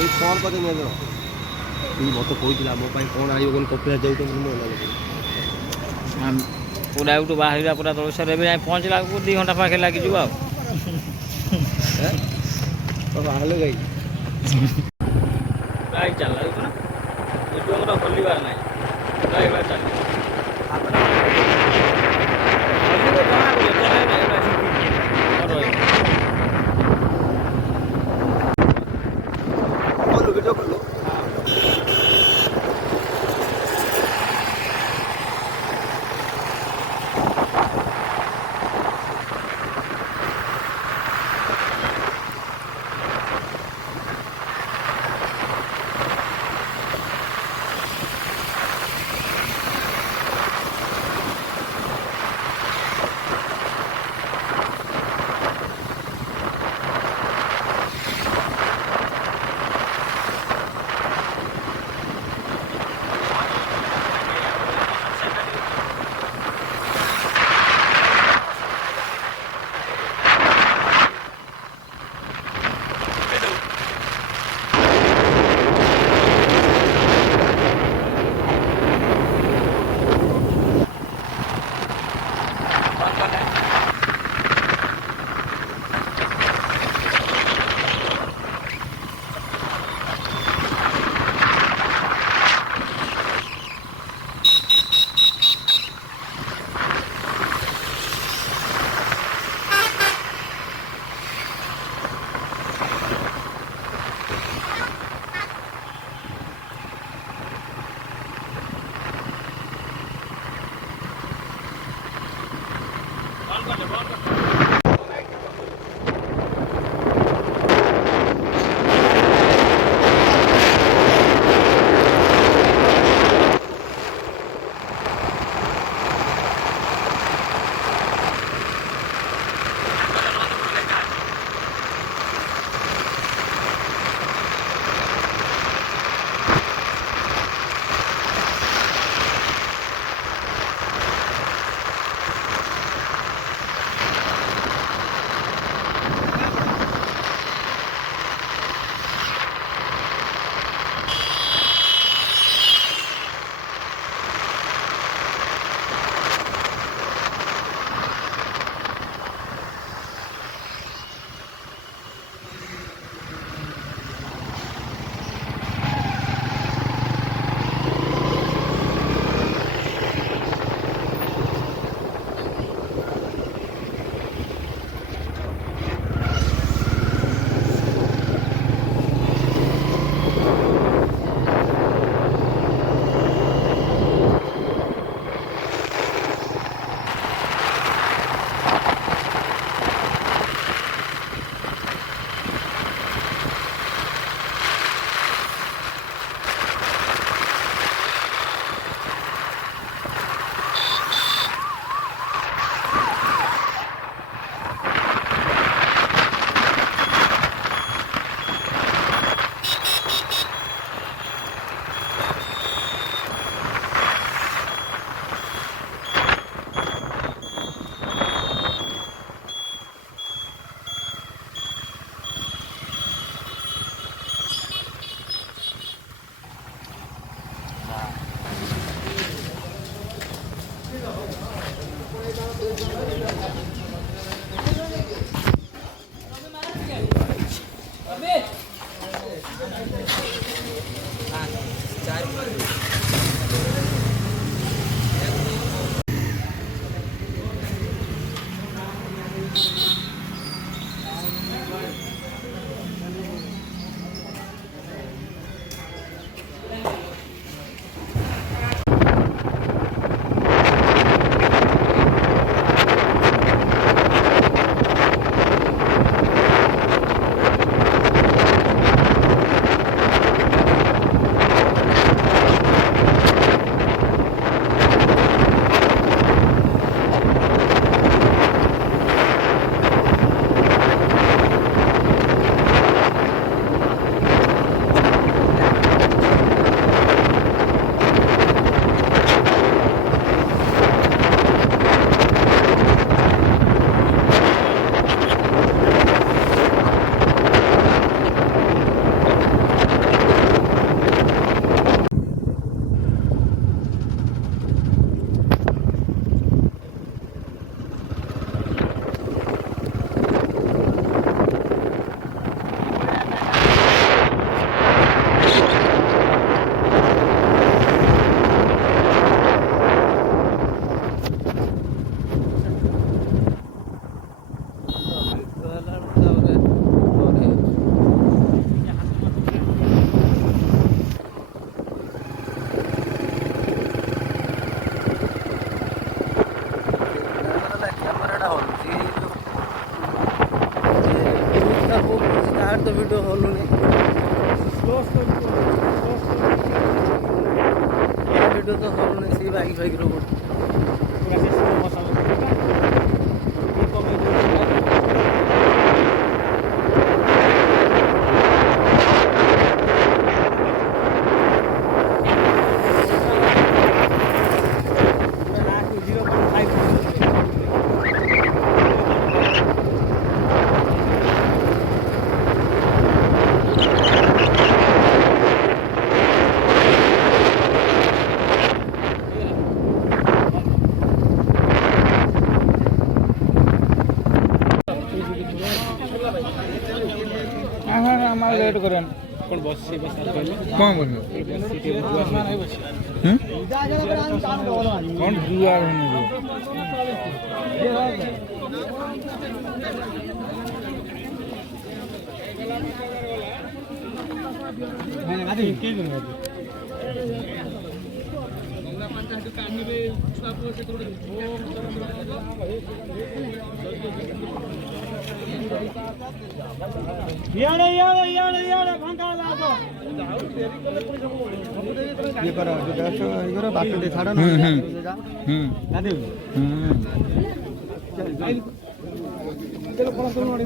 ଏଇ ଫୋନ୍ କରିଦେବି ଏବେ ମୋତେ କହିଥିଲା ମୋ ପାଇଁ କ'ଣ ଆଣିବ କ'ଣ କପିଳାସ ଯାଉଛନ୍ତି ମୁଁ ପୁରା ଏଠୁ ବାହାରିବା ପୁରା ଦୋଳେଶ୍ୱର ଏବେ ଯାଇ ପହଞ୍ଚିଲା ବେଳକୁ 2 ଘଣ୍ଟା ପାଖେ ଲାଗିଯିବ ଆଉ ବାହାରିଲେ ଯାଇ ଗାଈ ଚାଲିଲା ଦେଖୁନ ଏଠୁ ଆମର ହଲିବାର ନାହିଁ ଗାଈ ଚାଲିଲା ଭିଡ଼ିଓ କଲୁ ଭିଡ଼ିଓ ହଲୁନି ଭିଡ଼ିଓ ତ ହଲୁନି ସେ ବାଇକ୍ ଫାଇକ୍ର আমার লেট করেন কোন বসছি বস আর কইলে কম বলবো কোন দুয়ার হনে মানে গাদি কি দিন গাদি গঙ্গা পঞ্চায়েত কাহিনীরে ছুয়া পুଅ ସେ তোড়ে ইয়াড়ে ভাঙা লাগো ये करो जो जस्ट ये करो बाकी दे छाड़ो ना गादी चलो कोन कोन वाली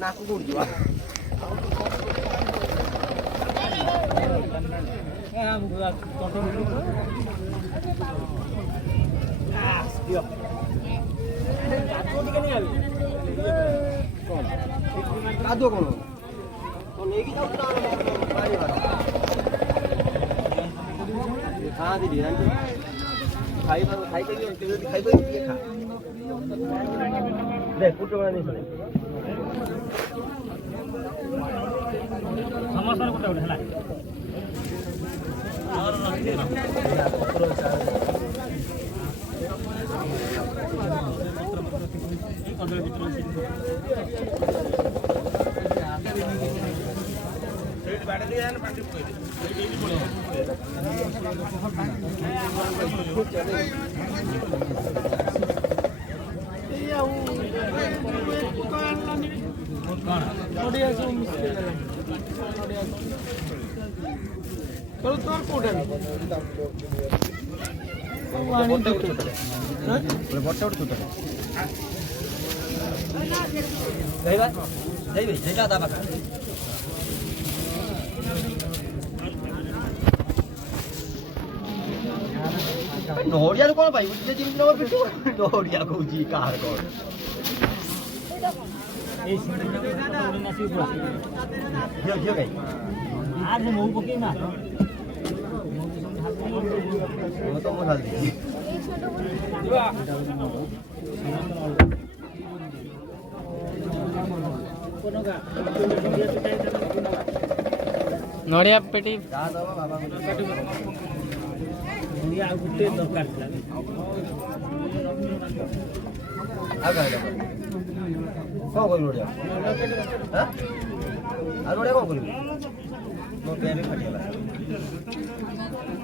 नाकु गुड़िया कादो कौन तो नेकी जाऊ ना बारी बारी हां दीदी खाई पर खाई के खाई पर ये खा देख पुटो बना नहीं सुने समोसा कोटा उठे हला और रखते ना कदर भितर सेट बाडे दिया ना पाटी कोई नोड़िया कौन भाई उसने जिन नंबर पे नोड़िया को जी कार कौन ये गई आज मुंह पके ना वो तो मोल दी नड़िया पेटी जा दो बाबा नड़िया आ गुटे दरकार थला आगा कौन कोई नोड़िया हां आ नोड़िया कौन कोई मो पेरी फटिला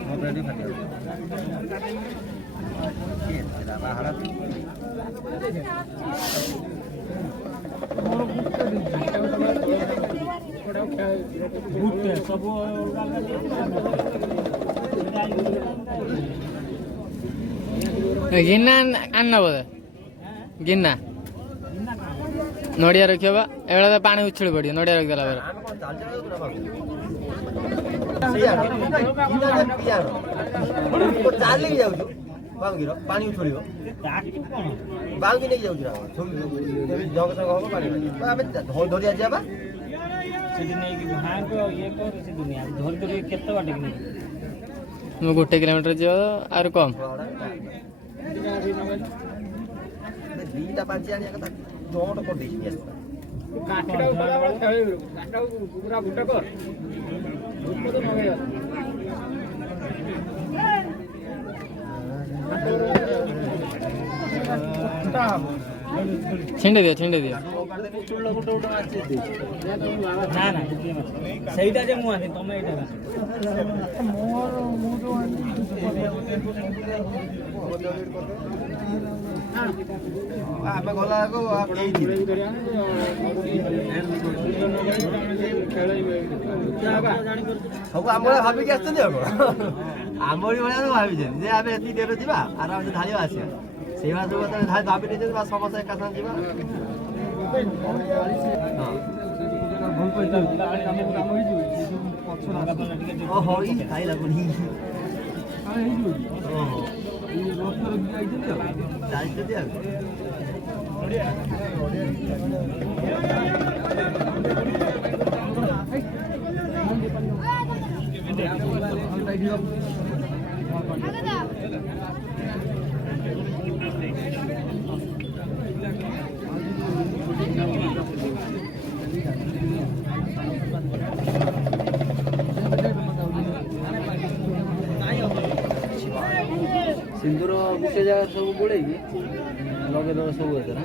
मो पेरी फटिला ये तेरा बाहर मोर गुटे दी गिन्ना आन्न बोधे गिन्ना नड़िया रखिए एवं तो पानी उछल पड़ो नड़िया रखिदेला ଚାଲିକି ଯାଉଛୁ ବାଙ୍ଗିର ପାଣି ଉଛଳିବ ବାଙ୍ଗି ନେଇକି ଯାଉଛୁ ଜଗ ସଙ୍ଗ ହବ ପାଣି ଆମେ ଧରିଆ ଯିବା ବା गोटे किलोमीटर जीव आर कम ଦିଟା ପାଞ୍ଚି ଆଣିବା କଥା ଜୋଟ କରିଦେଇଛି छिंडे दियो ନା ନା ସେଇଟା ଯେ ମୁଁ ଆସି ତମେ ଏଇଟା ଆମେ ଗଲା ସବୁ ଆମ ଭଳିଆ ଭାବିକି ଆସିଛନ୍ତି ଆଉ ଆମରି ଭଳିଆ ଭାବିଛନ୍ତି ଯେ ଆମେ ଏତିକି ଡେରେ ଯିବା ଆରାମସେ ଧାରିବା ଆସିବା ସେଇ ମାସ ଭାବି ନେଇଛନ୍ତି ବା ସମସ୍ତେ ଏକା ସାଙ୍ଗେ ଯିବା ଓହୋ ଖାଇଲା ପୁଣି ଚାଲିଛନ୍ତି ଆଉ सिंदूर गुटे जगह सब गोड़े लगे सब बुझल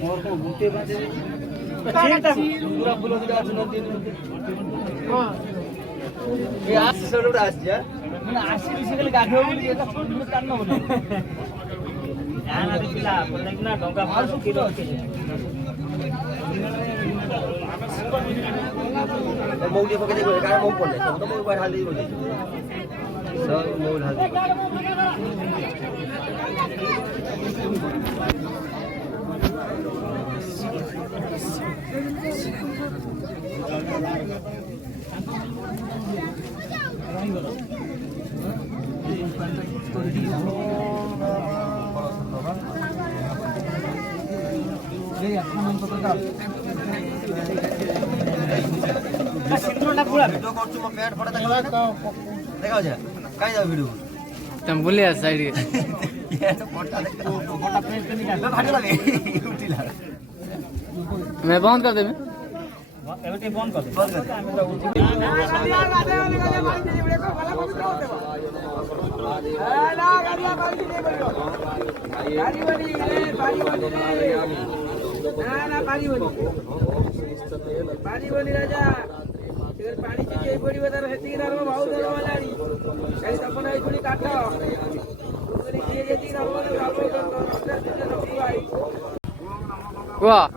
मोर को गुटे बाजे पूरा फुल दिखा नदी ये आसी सडो आसी या মানে 80 20 খালি গাধেও বলি এটা ফুল কান না বলে জানা দিলা বলে না ঢঙ্কা মারছো কিলো মৌ দিয়ে পকে দিয়ে কার মৌ পড়লে তো মৌ বাইরে হাল দিয়ে বলে সব মৌ হাল দিয়ে तुम बोलिए साइड मैं बंद कर दे बंद कर राजा पानी चिचे पड़ो तार से बहुत दर गलानी तपन काट वाह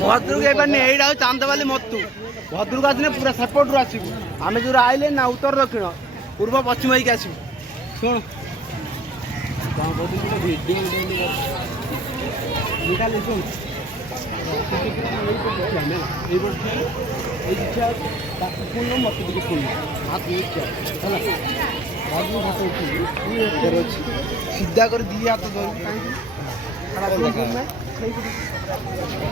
ଭଦ୍ରକ ଏଇପାରୁନି ଏଇଟା ହଉଛି ଚାନ୍ଦବାଲି ମତୁ ଭଦ୍ରକ ଆସିଲେ ପୁରା ସେପଟରୁ ଆସିବୁ ଆମେ ଯୋଉ ଆଇଲେ ନା ଉତ୍ତର ଦକ୍ଷିଣ ପୂର୍ବ ପଶ୍ଚିମ ହେଇକି ଆସିବୁ ଶୁଣ ସିଧା କରି ଦି ହାତ ଧରିକି କାହିଁକି